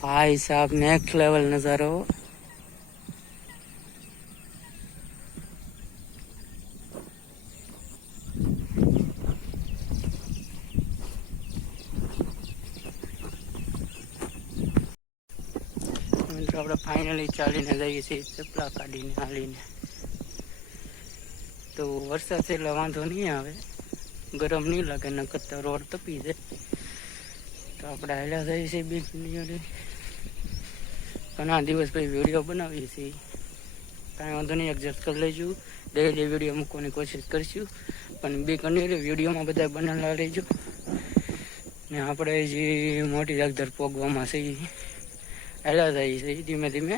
ભાઈ સાહેબ next level નજારો. આપણે ફાઇનલી ચાલીને જઈએ છીએ ચપલા કાઢીને હાલીને. તો વરસાદ છે એટલે વાંધો નહીં આવે. ગરમ નહીં લાગે, નકર તો રોડ તપી જાય. તો આપણે હાલ્યા જઈએ છીએ બીજ નિયરે ઘણા દિવસ પછી વીડિયો બનાવીએ છીએ. કાંઈ વાંધો નહીં એડજસ્ટ કરી લઈશું ડેલી વીડિયો મૂકવાની કોશિશ કરીશું. પણ બી કન્ટિન્યુ વિડીયોમાં બધા બનાવેલા રહેજો. ને આપણે જે મોટી જાગદર પોગવામાં છીએ હેલા થઈ છીએ ધીમે ધીમે.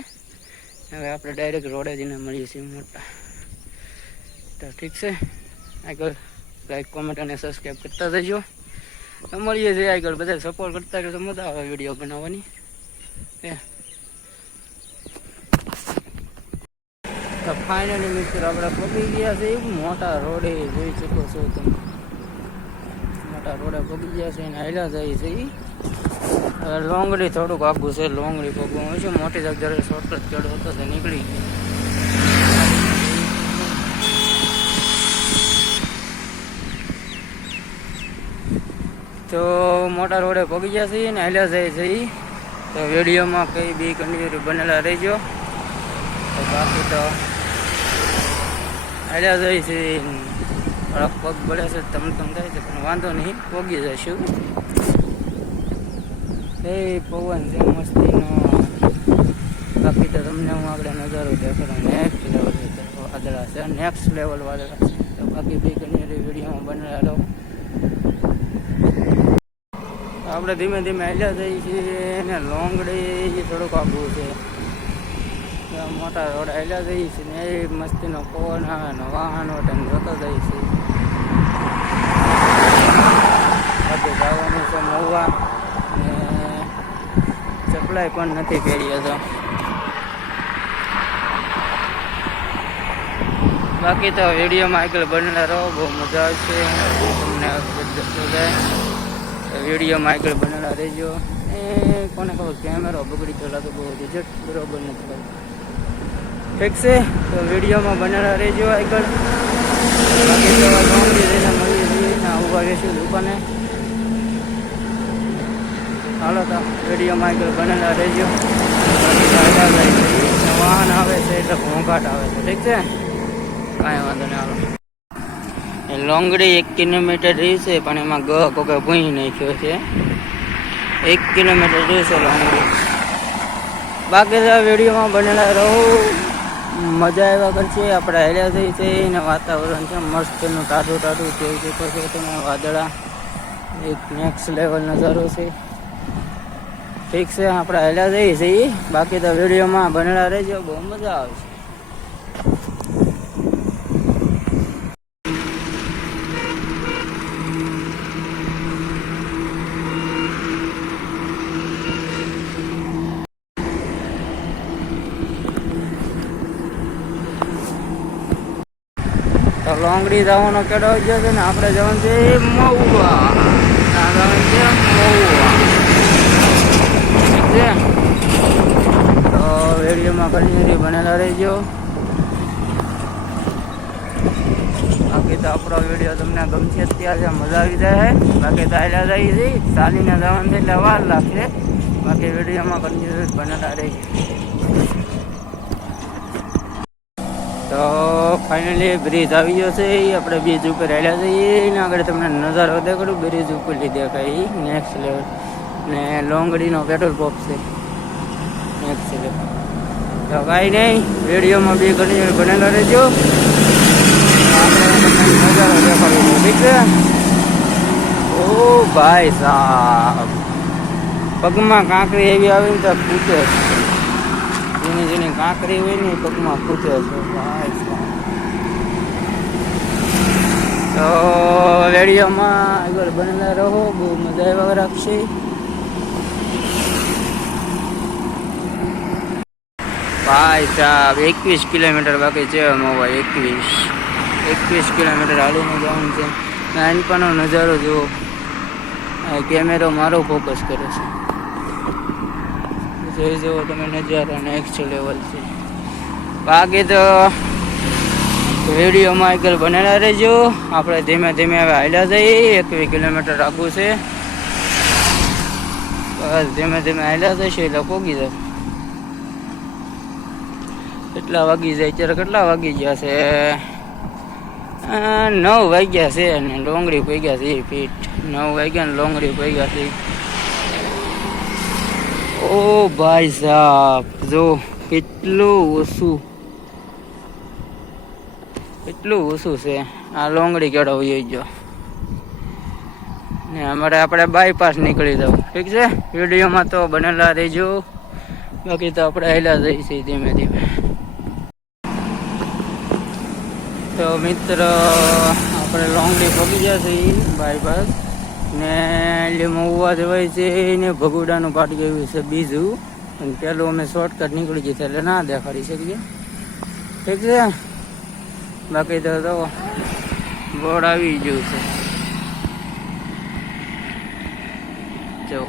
હવે આપણે ડાયરેક્ટ રોડે જઈને મળીએ છીએ મોટા. તો ઠીક છે. આગળ લાઈક કોમેન્ટ અને સબસ્ક્રાઈબ કરતા જજો મળીએ છીએ આગળ બધા સપોર્ટ કરતા કરતા મજા આવે વીડિયો બનાવવાની. તો ફાઇનલી મિત્ર આપણે પગી ગયા છે, એવું મોટા રોડે જોઈ શકો છો તમે. મોટા રોડે પગી ગયા છે, અને હાલ્યા જાય છે. લોંગડી થોડુંક આઘું છે, લોંગડી પગવાનું છે મોટી જગ્યાએ શોર્ટકટ ચડો હતો નીકળી ગયો. તો મોટા રોડે પગી ગયા છીએ ને હાલ્યા જાય છે. તો વિડીયોમાં કઈ બી કન્ટિન્યુ બનેલા રહેજો. તો બાકી તો હાલ્યા જાય છે થોડાક પગ બળે છે તમ તમ થાય છે, પણ વાંધો નહીં પોગી જશું એ પવન છે મસ્તીનો. બાકી તો તમને હું આગળ નજારો દેખાડું નેક્સ્ટ લેવલ વાદળા છે નેક્સ્ટ લેવલ વાદળા છે. તો બાકી બી કન્ટિન્યુ વિડીયોમાં બનેલા રહો. આપણે ધીમે ધીમે હેલ્યા જઈએ છીએ ને લોંગડી થોડુંક આબુ છે. મોટા રોડ હેલ્યા જઈએ છીએ ને એ મસ્તીનો પવન આવે ને વાહનો ટાઈમ જોતો જઈએ છીએ. બધે જવાનું છે મહુવા ને ચપલાય પણ નથી પહેરી તો. બાકી તો વિડીયોમાં આગળ બનેલા રહો, બહુ મજા આવશે. તમને બધું વિડીયોમાં આગળ બનેલા રહેજો. એ કોને ખબર કેમેરો બગડી ગયેલા તો બહુ રિઝલ્ટ બરોબર નથી ઠીક છે, તો વિડીયોમાં બનેલા રહેજો આગળ. ઊભા રહીશું દુકાને. હાલો તો વિડીયોમાં આગળ બનેલા રહેજો. વાહન આવે છે, એટલે ઘોંઘાટ આવે છે. ઠીક છે? કાંઈ વાંધો નહીં, હાલો. લોંગડી એક કિલોમીટર રહી છે પણ એમાં ગ કોકે ભૂઈ નાખ્યો છે. એક કિલોમીટર રહી છે લોંગડી. બાકી તો વિડીયોમાં બનેલા રહો. મજા આવ્યા કરશે. આપણે હેલ્યા થઈ છે ને વાતાવરણ છે મસ્તનું ટાટું ટાટું જોઈ શકો છો તમે વાદળા. એક નેક્સ્ટ લેવલ નજારો છે. ઠીક છે, આપણે હેલ્યા જઈએ છીએ બાકી તો વિડીયોમાં બનેલા રહેજો. બહુ મજા આવશે. લોંગડી જવાનો કેડો ગયો છે ને આપણે જવાનું છે મહુવા. જવાનું છે મહુવા. તો વેડિયોમાં કન્ટિન્યુ બનેલા રહેજો. બાકી તો આપણો વીડિયો તમને ગમશે અત્યારે મજા આવી જાય. બાકી તો આયલા જાય છે ચાલીને જવાનું છે એટલે વાર લાગશે. બાકી વિડીયોમાં કન્ટિન્યુ બનેલા રહેજો તો ફાઇનલી બ્રિજ આવી ગયો છે. આપણે બ્રિજ ઉપર હેલ્યા છીએ ને આગળ તમને નજારો દેખાડું. બ્રિજ ઉપરથી દેખાય. નેક્સ્ટ લેવલ ને લોંગડીનો પેટ્રોલ પંપ છે. નેક્સ્ટ લેવલ તો કાંઈ નહીં, વિડીયોમાં બી ઘણી બનેલો રહેજો. નજારો દેખાડીશું ઠીક છે? ઓ ભાઈ સાહેબ પગમાં કાંકરી એવી આવી ને તો પૂછે જેની જેની કાંકરી હોય ને પગમાં ખૂટે છે ભાઈ સાહેબ. તો રેડિયોમાં આગળ બનેલા રહો, બહુ મજા આવ્યા રાખશે ભાઈ સાહેબ એકવીસ કિલોમીટર બાકી છે મવા એકવીસ. એકવીસ કિલોમીટર હાલીને જવાનું છે. નાનપણનો નજારો જુઓ. કેમેરો મારો ફોકસ કરે છે. જોઈ જુઓ તમે નજારો નેક્સ્ટ લેવલ છે. બાકી તો વિડીયોમાં આગળ બનેલા રહેજો. આપણે ધીમે ધીમે હવે હાલ્યા જઈએ. એકવીસ કિલોમીટર રાખવું છે. બસ ધીમે ધીમે હાલ્યા જશે. એટલે પોગી જશે. કેટલા વાગી જાય? અત્યારે કેટલા વાગી ગયા છે? નવ વાગ્યા છે ને ડોંગળી ગયા છે. એ ફીટ નવ વાગ્યા ને ડોંગળી પૈગ્યા છે. ઓ ભાઈ સાહેબ જો કેટલું ઓછું કેટલું ઓછું છે. આ લોંગડી કેળો વહી ગયો. ને અમારે આપણે બાયપાસ નીકળી જવું. ઠીક છે? વિડીયોમાં તો બનેલા રહેજો. બાકી તો આપણે હેલા છીએ ધીમે ધીમે. તો મિત્ર, આપણે લોંગડી પગી છીએ બાયપાસ ને એટલે મહુવા જવાય છે ને ભગુડાનું પાટ ગયું છે બીજું. અને પેલું અમે શોર્ટકટ નીકળી ગયા એટલે ના દેખાડી શકીએ. ઠીક છે? બાકી તો તો ગોળ આવી ગયું છે. જો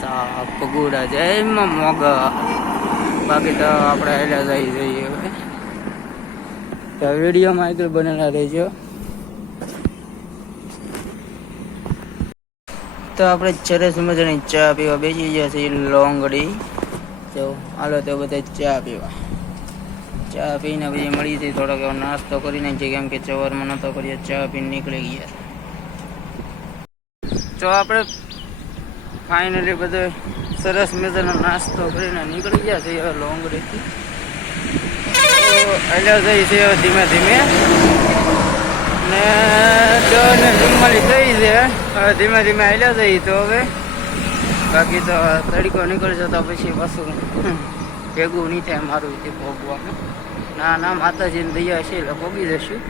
સાહેબ પગુડા છે, એમાં મોગા. બાકી તો આપણે હેલા જઈ જઈએ હવે. વિડીયોમાં આગળ બનેલા રહેજો. તો આપણે સરસ મજાની ચા પીવા બેસી ગયા છીએ લોંગડી. જો, હાલો તો બધા ચા પીવા. ચા પીને પછી મળી હતી થોડોક એવો નાસ્તો કરી નાખીએ કેમ કે સવારમાં નહોતો કરીએ ચા પીને નીકળી ગયા. તો આપણે ફાઇનલી બધો સરસ મજાનો નાસ્તો કરીને નીકળી ગયા છીએ હવે લોંગ તો હાલ્યા જઈ છે ધીમે ધીમે. ને ને ચુમ્માલીસ થઈ છે. હવે ધીમે ધીમે હાલ્યા જઈ તો હવે. બાકી તો તડકો નીકળશે તો પછી પાછું ભેગું નહીં થાય મારું તે ભોગવામાં ના ના, માતાજીની દયા છે એટલે ભોગી જશું.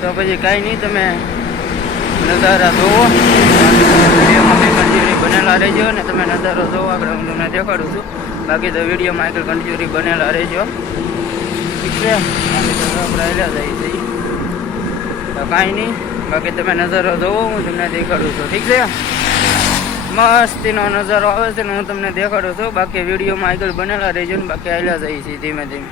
તો પછી કાંઈ નહીં, તમે નજારા જોવો. વિડીયોમાં બનેલા રહેજો અને તમે નજારો જોવો. આપણે હું તમને દેખાડું છું. બાકી તો વિડીયોમાં આગળ કંજુરી બનેલા રહેજો. ઠીક છે? આપણે હેલા જઈએ તો કાંઈ નહીં. બાકી તમે નજારો જોવો, હું તમને દેખાડું છું. ઠીક છે? મસ્તીનો નજારો આવે છે હું તમને દેખાડું છું. બાકી વિડીયોમાં આગળ બનેલા રહેજો બાકી આવેલા જઈએ છીએ ધીમે ધીમે.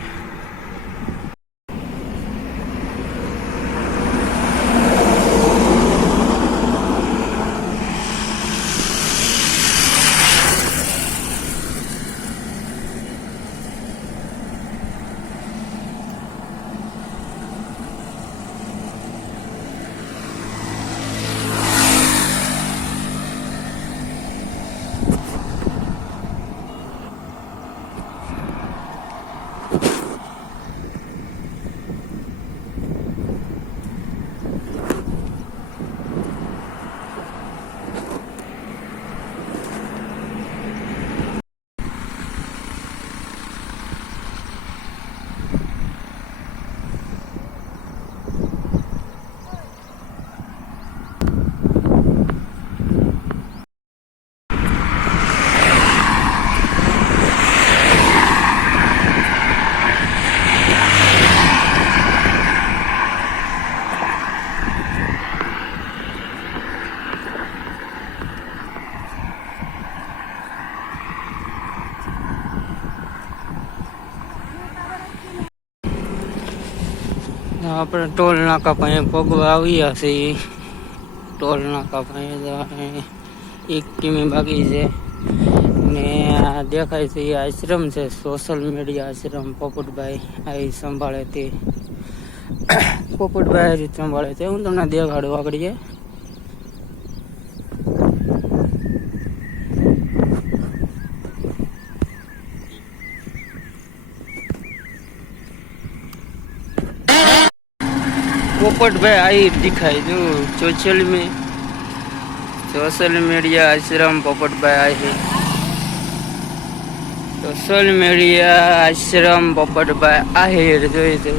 આપણે ટોલ નાકા પાસે પગવા આવ્યા છીએ ટોલ નાકા પાસે એક કિમી બાકી છે. ને આ દેખાય છે એ આશ્રમ છે સોશિયલ મીડિયા આશ્રમ. પોપટભાઈ આ સંભાળે તે. પોપટભાઈ સંભાળે છે હું તમને દેખાડું આગળ જાય પોપટભાઈ આવી दिखाई जो सोशल में सोशल मीडिया आश्रम पोपटभाई आहे सोशल मीडिया आश्रम पोपटभाई आहे જોઈ તો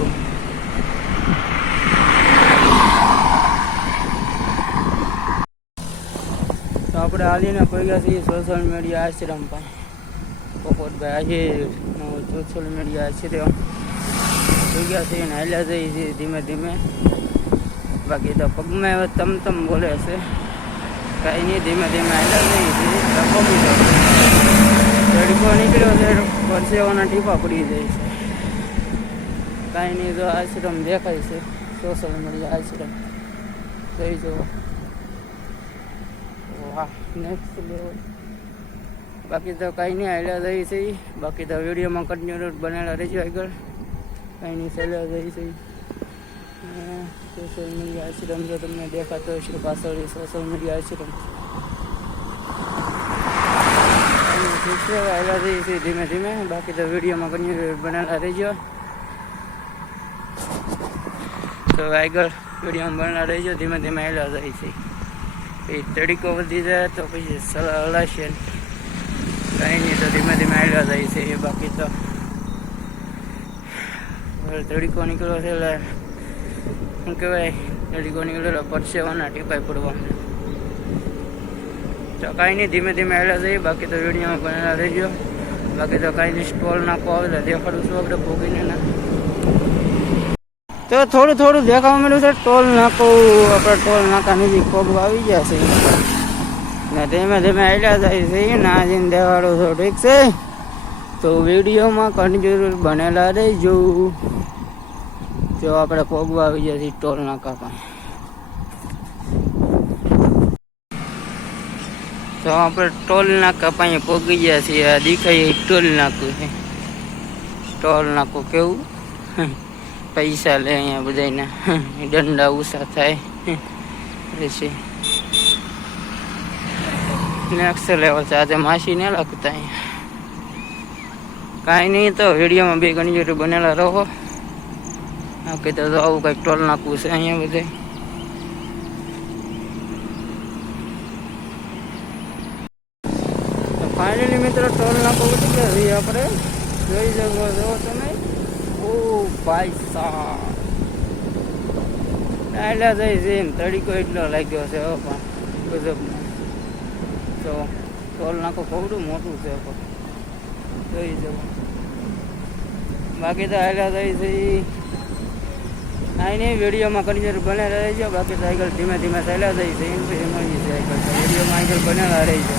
તો આપણે હાલીને પગ્યા છીએ સોશિયલ મીડિયા આશ્રમ પાસે પોપટભાઈ आहे સોશિયલ મીડિયા આશ્રમ પગ્યા છીએ ને હાલ્યા જઈએ છીએ ધીમે ધીમે. બાકી તો પગમાં હવે તમ તમ બોલે છે. કાંઈ નહીં, ધીમે ધીમે હાલ્યા જઈએ છીએ તો પહોંચી જાવ તડકો નીકળ્યો છે, પરસેવાના ટીપા પડી જાય છે. કાંઈ નહીં તો આશ્રમ દેખાય છે સોશિયલ મીડિયા આશ્રમ. જોઈ જુઓ. વાહ નેક્સ્ટ લેવલ બાકી તો કાંઈ નહીં, હાલ્યા જઈએ છીએ બાકી તો વિડીયોમાં કન્ટિન્યુ બનેલા રહેજો આગળ. કાંઈ નહીં ચાલ્યા જઈએ છીએ સોશિયલ મીડિયા આશ્રમ જો તમને દેખાતો હશે પાછળ સોશિયલ મીડિયા આશ્રમ હાલ્યા જઈએ છીએ ધીમે ધીમે બાકી તો વિડીયોમાં કન્ટિન્યુ બનેલા રહેજો તો આગળ વિડીયોમાં બનેલા રહેજો ધીમે ધીમે હાલ્યા જાય છે પછી તડીકો વધી જાય તો પછી સલાહ હલાશે કાંઈ નહીં તો ધીમે ધીમે હાલ્યા જાય છે એ બાકી તો હવે તડીકો નીકળ્યો છે એટલે શું કહેવાય તડીકો નીકળેલો પરસેવાના ટીપાઈ પડવા. તો કાંઈ નહીં, ધીમે ધીમે હાલ્યા જઈએ, બાકી તો વિડીયોમાં બનેલા રહેજો. બાકી તો કાંઈ નહીં, સ્ટોલ નાખો, આવે એટલે દેખાડું છું આપણે ભોગીને ના. તો થોડું થોડું દેખાવા મળ્યું છે, ટોલ નાખું, આપણે ટોલ નાકા નજીક પગ આવી ગયા છે. ને ધીમે ધીમે હાલ્યા જાય છે ના જઈને દેખાડું છો, ઠીક છે? તો વિડીયોમાં કન્ટિન્યુ બનેલા રહેજો. જો આપણે પગવા આવી ગયા છીએ ટોલ નાકા પાસે તો આપણે ટોલ નાકા પાસે પગી ગયા છીએ. આ દેખાય એ ટોલ નાકું છે. ટોલ નાકું કેવું? પૈસા લે અહીંયા બધાને દંડા ઉષા થાય. પછી નેક્સ્ટ લેવલ છે. આજે માસી ને લખતા અહીંયા. કાંઈ નહીં, તો વિડીયોમાં બે ઘણી જોડે બનેલા રહો. બાકી તો આવું કંઈક ટોલ નાખવું છે અહીંયા બધે. ફાઇનલી મિત્રો ટોલ નાખવું ઉઠી કે હવે આપણે જોઈ શકો છો તમે. ઓ ભાઈ સાહેલા થઈ છે એમ, તડીકો એટલો લાગ્યો છે હવે પણ, ગજબનો. તો ટોલ નાખો, ખવડું મોટું છે પણ. જોઈ શકો. બાકી તો હાલ્યા થઈ છે નહીં વિડીયોમાં કન્ટિન્યુ બનેલા રહેજો બાકી સાયકલ ધીમે ધીમે ચાલ્યા થઈ છે, એમ પછી છે તો. વિડીયોમાં આગળ બનેલા રહેજો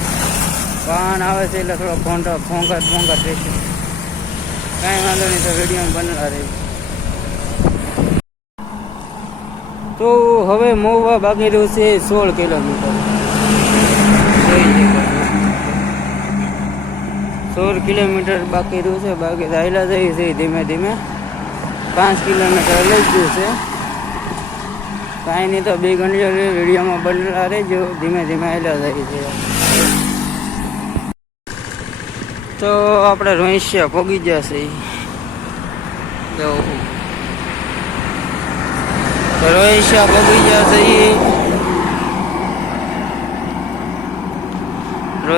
વાહન આવે છે એટલે થોડો ફોંટા ફોંઘાટ રહે રહેશે કાંઈ વાંધો નહીં, તો વિડીયોમાં બનેલા રહેજો તો હવે મોવા બાકી રહ્યું છે સોળ કિલોમીટર. સોળ કિલોમીટર બાકી રહ્યું છે, બાકી ચાલ્યા જઈએ છે ધીમે ધીમે. પાંચ કિલોમીટર લઈ ગયું છે. કાંઈ નહીં તો બે ઘંટી વિડીયોમાં બનેલા રહેજો ધીમે ધીમે હાલ્યા જાય છે. તો આપણે રોહિષ્યા પોગી જશે તો રોહિષ્યા પોગી જશે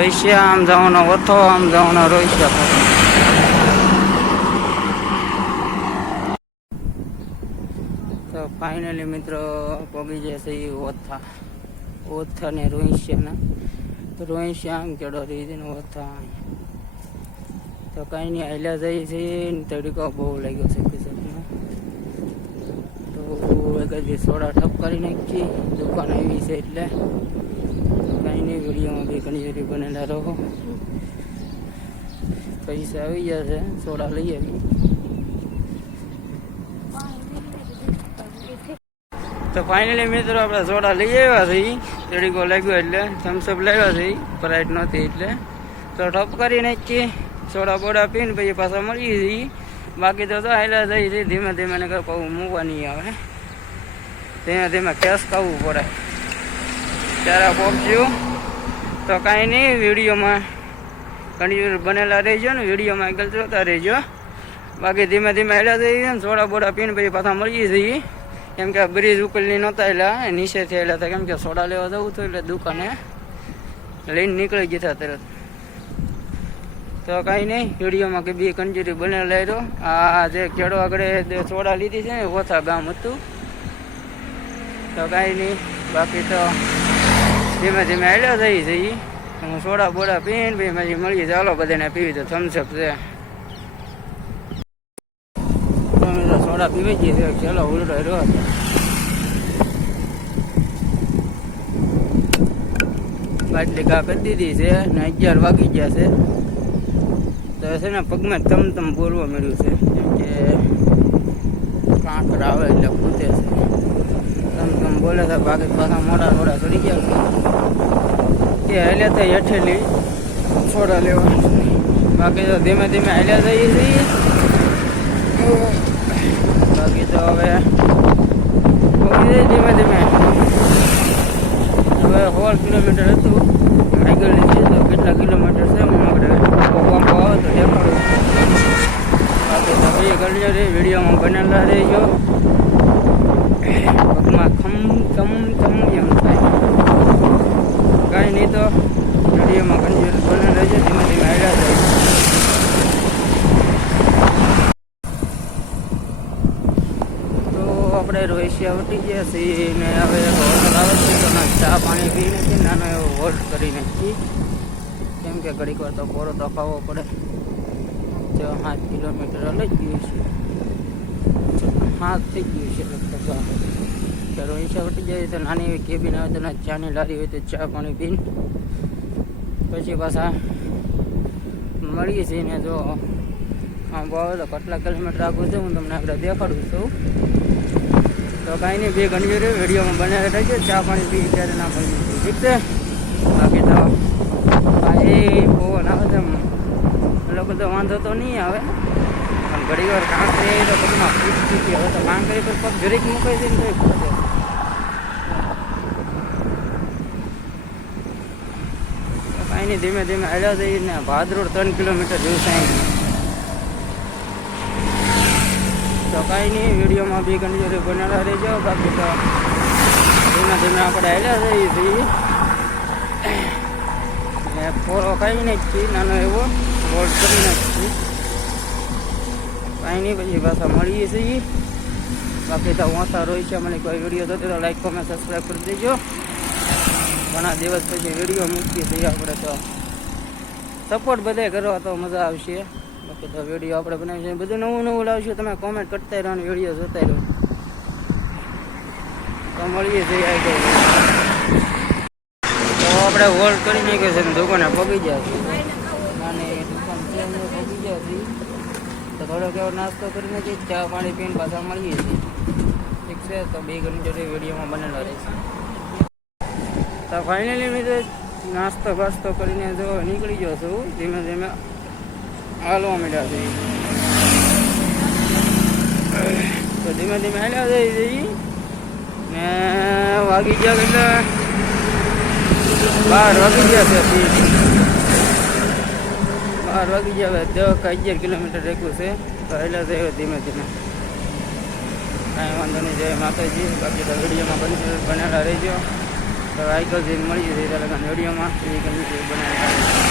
રોહિષ્યા આમ જવાનો ઓથો, આમ જવાનો રોહિષ્યા. તો ફાઇનલી મિત્રો, પગી જશે એ ઓથા. ઓથા ને રોહિષ્યાના તો રોહિષ્યા આમ કેડો રહી છે ને ઓથા તો કાંઈ નહીં, હાલ્યા જઈએ છીએ ને તડકો બહુ લાગ્યો છે તો એક સોડા ઠપ કરી નાખી, દુકાન આવી છે એટલે. કાંઈ વિડીયોમાં બે ઘણી બધી બનેલા રહો. પૈસા આવી ગયા છે, સોડા લઈ આવી. તો ફાઇનલી મિત્રો આપણે સોડા લઈ આવ્યા છીએ તડીકો લાગ્યો એટલે થમ્સઅપ લાવ્યા છે. પ્રાઇટ નહોતી એટલે. તો ઠપ કરી નાખીએ. સોડા બોડા પીને પછી પાછા મળીએ છીએ. બાકી તો હાલ્યા જઈએ છીએ ધીમે ધીમે ને કહું નહીં આવે. ધીમે ધીમે કેસ ખાવું પડે. ત્યારે પહોંચ્યું તો કાંઈ નહીં, વિડીયોમાં કન્ટિન્યુ બનેલા રહેજો ને, વિડીયોમાં આગળ જોતા રહેજો. બાકી ધીમે ધીમે હાલ્યા જઈએ ને, સોડા બોડા પીને પછી પાછા મળીએ જઈએ. કેમ કે બ્રિજ ઉકેલની નહોતા એટલે નીચે થયેલા હતા. કેમ કે સોડા લેવા જવું હતું એટલે દુકાને લઈને નીકળી ગયા તરત. તો કાંઈ નહીં, વિડીયોમાં કે બી કંજૂરી બને લઈ આ જે કેળો આગળ સોડા લીધી છે ને ઓછા ગામ હતું. તો કાંઈ નહીં, બાકી તો ધીમે ધીમે હાલ્યા જઈ જઈએ હું સોડા બોડા પીને પછી પછી મળીએ ચાલો બધાને પીવી તો થમ્સઅપ છે. સોડા પીવી જઈએ છીએ ચાલો ઉલટો રહ્યો બાટલી ઘા કરી દીધી છે ને અગિયાર વાગી ગયા છે. તો છે ને પગમાં તમ તમ બોલવા મળ્યું છે, કેમ કે કાંકર આવે એટલે પૂતે છે. બોલે છે, બાકી પાછા મોડા મોટા ચડી ગયા એ હાલ્યા તો હેઠેલી. છોડા લેવા બાકી તો ધીમે ધીમે હાલ્યા જઈએ બાકી તો હવે ધીમે ધીમે. હવે સોળ કિલોમીટર હતું. આગળ નીચે તો કેટલા કિલોમીટર છે, હું આપણે પંપો આવે તો દેખાડું. બાકી તો ભાઈ કરી રે, વિડીયોમાં બનેલા રહેજો પગમાં ખમ ખમ ખમ એમ થાય કાંઈ નહીં તો વિડીયોમાં કન્ટિન્યુ બને રહેજો ધીમે ધીમે આવ્યા જાય તો આપણે ઉઠી ગયા છીએ ને હવે હોટલ આવે છે તો ચા પાણી પી નથી નાનો એવો હોલ્ડ કરીને કેમ કે ઘડીક વાર તો કોરો તો ખાવો પડે. જો સાત કિલોમીટર અલગ ગયું છે. હાથ થઈ ગયું છે લગભગ તો. વટી જાય તો નાની એવી કેબિન આવે તો ચાની લારી હોય તો ચા પાણી પીને પછી પાછા મળીએ છીએ ને જો. આમ બહુ કેટલા કિલોમીટર આગળ છે હું તમને આપણે દેખાડું છું. તો કાંઈ નહીં, બે ઘણી રહ્યું વિડીયોમાં બનાવી રહેજો ચા પાણી પી ત્યારે ના પડી ઠીક છે? બાકી તો એ પવન આવે છે લોકો તો વાંધો તો નહીં આવે. પણ ઘડી વાર કામ થઈ તો પગમાં ફીટ થઈ હવે તો કામ કરી તો પગ જરીક મૂકાઈ દે ને તો કાંઈ નહીં, ધીમે ધીમે આવ્યા જઈએ ભાદરોડ ત્રણ કિલોમીટર જેવું સાંઈ તો કાંઈ નહીં, વિડીયોમાં બી કંજોરી બનાવવા રહેજો. બાકી તો ધીમે ધીમે આપણે હાલ્યા જઈએ છીએ ને ફોરો કાંઈ નહીં છે નાનો એવો વોલ્ટ કરી નાખી કાંઈ નહીં, પછી પાછા મળીએ છીએ. બાકી તો વાંસા રોય છે, મને કોઈ વીડિયો થતો તો લાઈક કોમેન્ટ સબસ્ક્રાઈબ કરી દેજો. ઘણા દિવસ પછી વીડિયો મૂકીએ છીએ આપણે તો. સપોર્ટ બધે કરવા તો મજા આવશે. બાકી તો વીડિયો આપણે બનાવી છે બધું નવું નવું લાવશું, તમે કોમેન્ટ કરતા રહો અને વીડિયો જોતા રહો. તો મળીએ છીએ આગળ. તો આપણે હોલ્ડ કરી નાખ્યો છે દુકાને પગી ગયા છે. અને દુકાન પગી ગયા છે. તો થોડોક એવો નાસ્તો કરીને નાખીએ, ચા, પાણી પીને પાછા મળીએ છીએ. ઠીક છે, તો બે ઘણી જોડે વિડીયોમાં બનેલા રહેશે તો ફાઇનલી મિત્રો નાસ્તો બાસ્તો કરીને જો નીકળી ગયો છું ધીમે ધીમે મળ્યા છે તો ધીમે ધીમે હાલ્યા જઈ જઈ ને વાગી ગયા એટલે બાર વાગી ગયા છે. બાર વાગી ગયા હવે દસ અગિયાર કિલોમીટર રેકું છે. તો હાલ્યા જઈએ ધીમે ધીમે. કાંઈ વાંધો નહીં, જય માતાજી. બાકી તો વિડીયોમાં બની બનેલા રહેજો. તો આગળ જઈને મળી જાય ત્યારે વિડીયોમાં. એ કંઈ બનાવેલા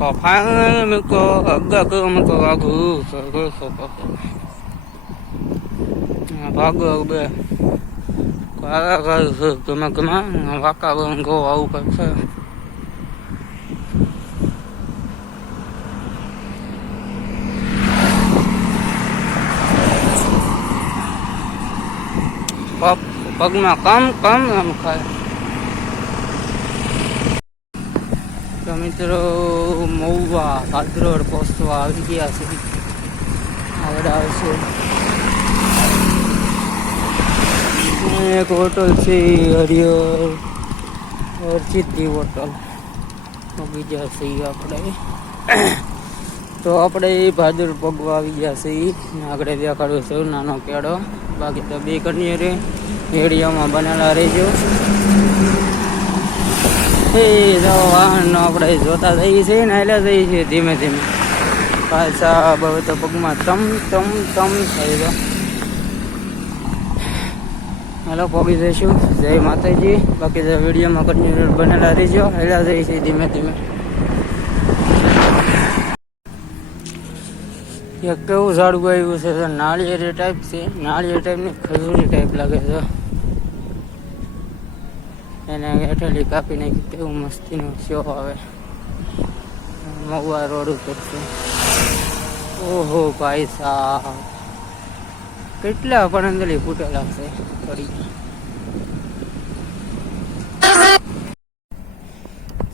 મૂકો અગ્ગા કરો મૂકો વાઘુ સગો સોપો ભાગો બે છે ગમે ગમે વાકા ગો આવું કરશે પગ પગમાં કમ કમ એમ ખાય તો મિત્રો, મહુવા, ભાદરોડ પોસ્તવા આવી ગયા છે. આવડે આવશે. એક હોટલ છે હરિયર અર્ચિતી હોટલ. બીજા છે આપણે. તો આપણે ભાદર પગવા આવી ગયા છે. આગળ દેખાડ્યું છે, નાનો કેળો. બાકી તો બે કન્યા રે રેડિયોમાં બનેલા રહેજો. એ તો વાહનનો આપણે જોતા જઈએ છીએ ને એટલે જઈએ છીએ ધીમે ધીમે. પાછા બહુ તો પગમાં તમ તમ તમ થઈ ગયો. હેલો, પગી જઈશું. જય માતાજી. બાકી તો વિડીયોમાં કન્ટિન્યુ બનેલા રહીજો. હેલા જઈએ છીએ ધીમે ધીમે. એક કેવું ઝાડવું આવ્યું છે નાળિયેરી ટાઈપ છે. નાળિયેર ટાઈપની ખજૂરી ટાઈપ લાગે છે. એને હેઠેલી કાપીને નાખી કેવું મસ્તીનો શો આવે. મહુવા રોડ ઉપર છે. ઓહો ભાઈ સાહેબ. કેટલા પણંદલી ફૂટેલા છે. પડી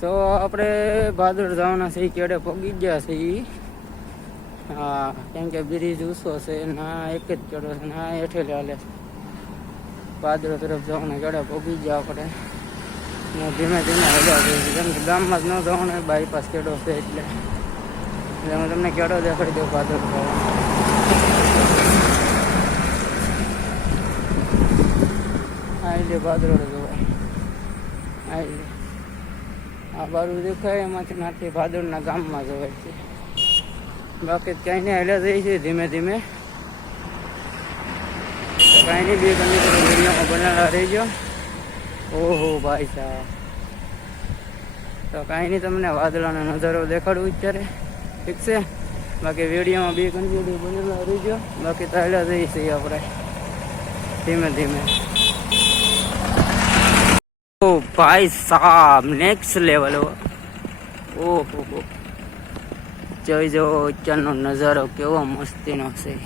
તો આપણે ભાદર જવાના છે કેડે પગી ગયા છે એ હા, કેમ કે બ્રિજ ઊંચો છે, ના, એક જ ચડો છે, ના હેઠે લે ભાદર તરફ જવાના કેડે પગી ગયા આપણે. ને, ધીમે ધીમે હલ્યા જઈએ છીએ. કેમ કે ગામમાં જ ન જવાનું બાયપાસ કેડો છે એટલે. એટલે હું તમને કેડો દેખાડી દઉં ભાદર જવાનો લે ભાદરોડ જોવાય આ એટલે આ બારું દેખાય, એમાંથી નાથી ભાદરના ગામમાં જવાય છે. બાકી કાંઈ નહીં હાલ્યા જાય છે, ધીમે ધીમે. કાંઈ નહીં, બે ગમે દુનિયામાં વિડીયોમાં રહી રહીજો. ઓહો ભાઈ સાહેબ. તો કાંઈ નહીં, તમને વાદળાનો નજારો દેખાડું અત્યારે. ઠીક છે? બાકી વિડીયોમાં બે કન્ટિન્યુ બનેલા રહીજો. બાકી તો હાલ્યા જઈએ છીએ આપણે. ધીમે ધીમે. ઓ ભાઈ સાહેબ નેક્સ્ટ લેવલ ઓહો હો. જોઈ જો અત્યારનો નજારો કેવો મસ્તીનો છે.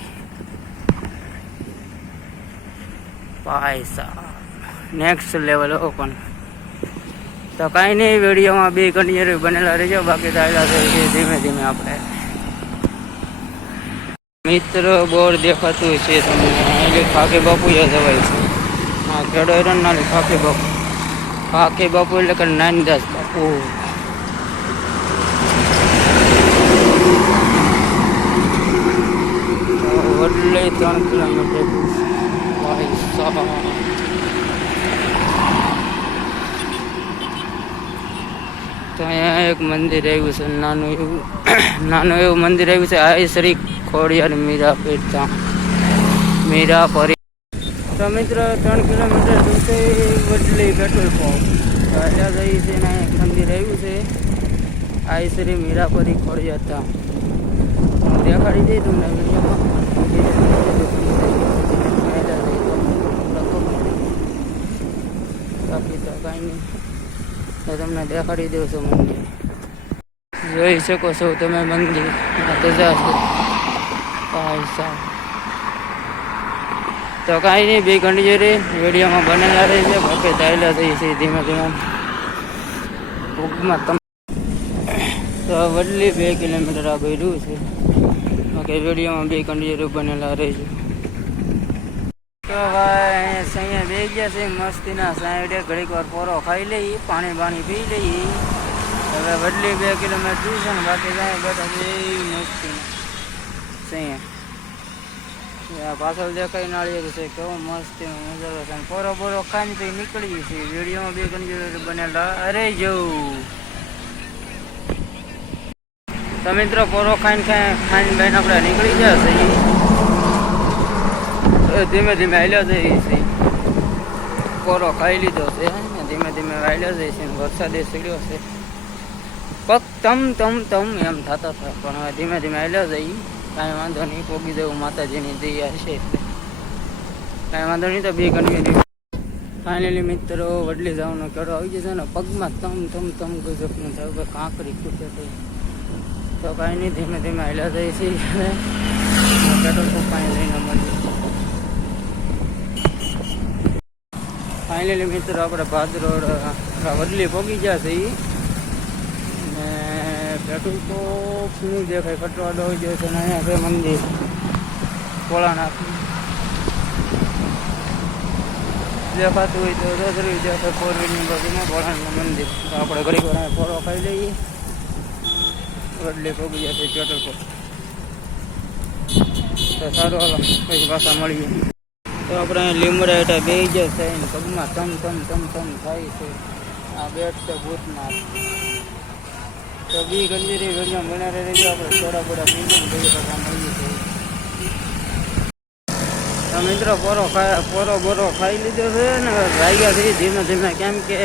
ભાઈ સાહેબ. નેક્સ્ટ લેવલ હો પણ તો કાંઈ નહીં, વિડીયોમાં બે કન્ટિન્યુ બનેલા રહેજો. બાકી તો આવેલા છે ધીમે ધીમે આપણે મિત્ર બોર દેખાતું છે તમને. એટલે ખાકે બાપુ એ જવાય છે. હા ખેડો હેરણ ના ખાકે બાપુ. ખાકે બાપુ એટલે કે નાનદાસ બાપુ. વડલે ત્રણ કિલોમીટર. ભાઈ સાહેબ. તો અહીંયા એક મંદિર આવ્યું છે, નાનું એવું. નાનું એવું મંદિર આવ્યું છે, આ શ્રી ખોડિયાર મીરા પીઠ મીરા પરી તો મિત્રો, ત્રણ કિલોમીટર દૂર છે વડલી પેટ્રોલ પંપ. અહીંયા જઈ છે ને મંદિર આવ્યું છે. આ શ્રી મીરાપરી ખોડિયાર હું દેખાડી દઈ તું વિડીયોમાં બાકી તો કાંઈ નહીં. તો તમને દેખાડી દઉં છું મંદિર. જોઈ શકો છો તમે મંદિર. ધજા છે. તો કાંઈ નહીં, બે ઘંટી રે વિડીયોમાં બનેલા રહી છે. બાકી ચાલ્યા થઈ છે ધીમે ધીમે. ભૂખમાં તો વડલી બે કિલોમીટર આ ભર્યું છે. બાકી વિડીયોમાં બે ઘંટી બનેલા રહી છે. તો ભાઈ અહીંયા બે ગયા છે, મસ્તીના સાઈડે ઘડીક વાર પોરો ખાઈ લઈ, પાણી પાણી પી લઈ. હવે વડલી બે કિલોમીટર ટ્યુશન બાકી જાય બેઠા છે મસ્તી અહીંયા પાછળ દેખાય નાળિયેર છે, કેવો મસ્ત નજારો છે. પોરો બોરો ખાઈને પછી નીકળી છે. વિડીયોમાં બે કંડિયરો બનેલા અરે જવું તો મિત્રો, પોરો ખાઈને ખાઈ ખાઈને બેન આપણે નીકળી જશે ધીમે ધીમે હાલ્યા જઈએ છીએ કોરો ખાઈ લીધો છે ધીમે ધીમે વાયલા જઈએ છીએ વરસાદે સીડ્યો છે. પગ તમ તમ તમ એમ થતા હતા પણ હવે ધીમે ધીમે હાલ્યા જઈએ કાંઈ વાંધો નહીં, પોગી દેવું માતાજીની દયા છે. એટલે કાંઈ વાંધો નહીં તો બે ઘણી ફાઇનલી મિત્રો, વડલી જવાનો કેડો આવી જશે ને, પગમાં તમ તમ તમ ગજબનું થયું કે કાંકરી ખૂટે થઈ તો કાંઈ નહીં, ધીમે ધીમે હાલ્યા જઈએ છીએ પેટ્રોલ પંપ પાણી લઈને મળીએ ફાઇનલી મિત્રો આપણે ભાદ રોડ વડલી પહોંચી ગયા છે ને પેટ્રોલ પંપ શું દેખાય કટવાડો ગયો છે ને અહીંયા છે મંદિર. ભોળાનાથ દેખાતું હોય તો દસરી દેખાય ફોર વ્હીલની બાજુમાં ભોળાનાથ મંદિર. તો આપણે ઘડીક વાર ફોરો ખાઈ લઈએ. વડલી પહોંચી ગયા છે, પેટ્રોલ પંપ. તો સારું, હાલો, પછી પાછા મળીએ. તો આપણે લીમડા હેઠા બે જશે પગમાં તમ તમ તમ તમ થાય છે. આ બેટ છે ભૂતનાથ. તો બી ગંજીરી વીડિયો બનાવી રહી આપણે થોડા બોડા પીને બધી પાછા મળીએ છીએ મિત્રો, પોરો પોરો બોરો ખાઈ લીધો છે ને રાગ્યા થઈ ધીમે ધીમે કેમ કે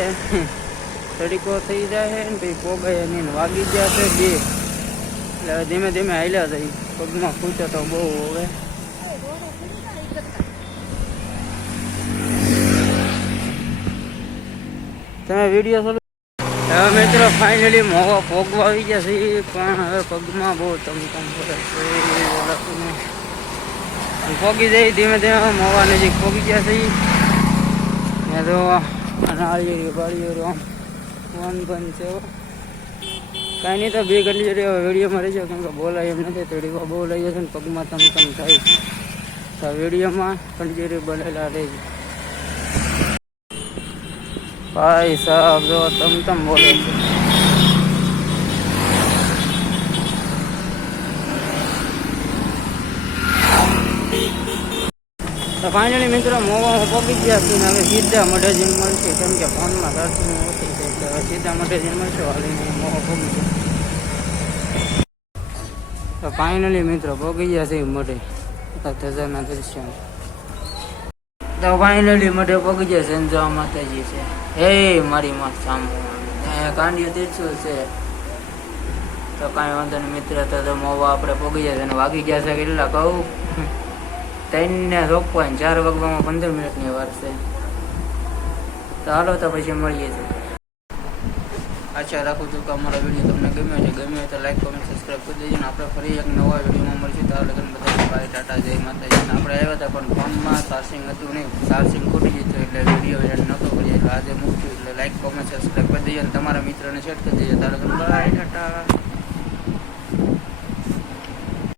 તડીકો થઈ જાય છે ને, પછી પોગાય નહીં વાગી ગયા છે, બે. એટલે ધીમે ધીમે હાલ્યા થઈ પગમાં ખૂટે તો બહુ હવે તમે વીડિયો ચાલુ હવે મિત્રો ફાઇનલી મોવા પોગવા આવી ગયા છે, પણ હવે પગમાં બહુ તમ તમ કરે અને પોગી જઈ, ધીમે ધીમે મોવા નજીક પોગી ગયા છે. ને તો નાળિયેરી બાળીઓ વન બન છે કાંઈ નહીં, તો બે ઘંટી જેટલી વિડીયોમાં રહેજો કેમ કે બોલાય એમ નથી થોડી બહુ લઈ જશે ને પગમાં તમ તમ થાય. તો વિડીયોમાં કંટીન્યુ બનેલા રહેજો ભાઈ સાહેબ, જો તમ તમ બોલે છે. તો ફાઇનલી મિત્રો મોવામાં પગી ગયા છે ને હવે સીધા મઢેજીન મળશે. કેમ કે ફોનમાં દર્શન ઓછી છે સીધા મઢેજીન મળશે. હાલીને મોવા પગી ગયા. તો ફાઇનલી મિત્રો પગી ગયા છે મઢે. ધજાના દર્શન તો ફાઇનલી મઢે પગી ગયા સંજવા માતાજી છે. હે, મારી માં સાંભળો કાંડિયો તીરછું છે. તો કાંઈ વાંધો નહીં, મિત્ર, તો મોવા આપણે પગી જશે અને વાગી ગયા છે કેટલા કહું? ત્રણને રોકવા ચાર વાગવામાં પંદર મિનિટની વાર છે. તો હાલો તો પછી મળીએ છીએ. આશા રાખું છું કે અમારો વીડિયો તમને ગમ્યો છે. ગમ્યો હોય તો લાઈક કોમેન્ટ સબસ્ક્રાઈબ કરી દેજો ને આપણે ફરી એક નવા વિડીયોમાં મળીશું. તો લગ્ન બધા બાય ટાટા, જય માતાજી. આપણે આવ્યા હતા પણ ફોનમાં ચાર્જિંગ હતું નહીં. ચાર્જિંગ ખોટી જતું એટલે વીડિયો એડ નહોતો કરીએ એટલે આજે મૂક્યું. એટલે લાઈક કોમેન્ટ સબસ્ક્રાઈબ કરી દેજો અને તમારા મિત્રોને શેર કરી દેજો. તારે બાય ટાટા.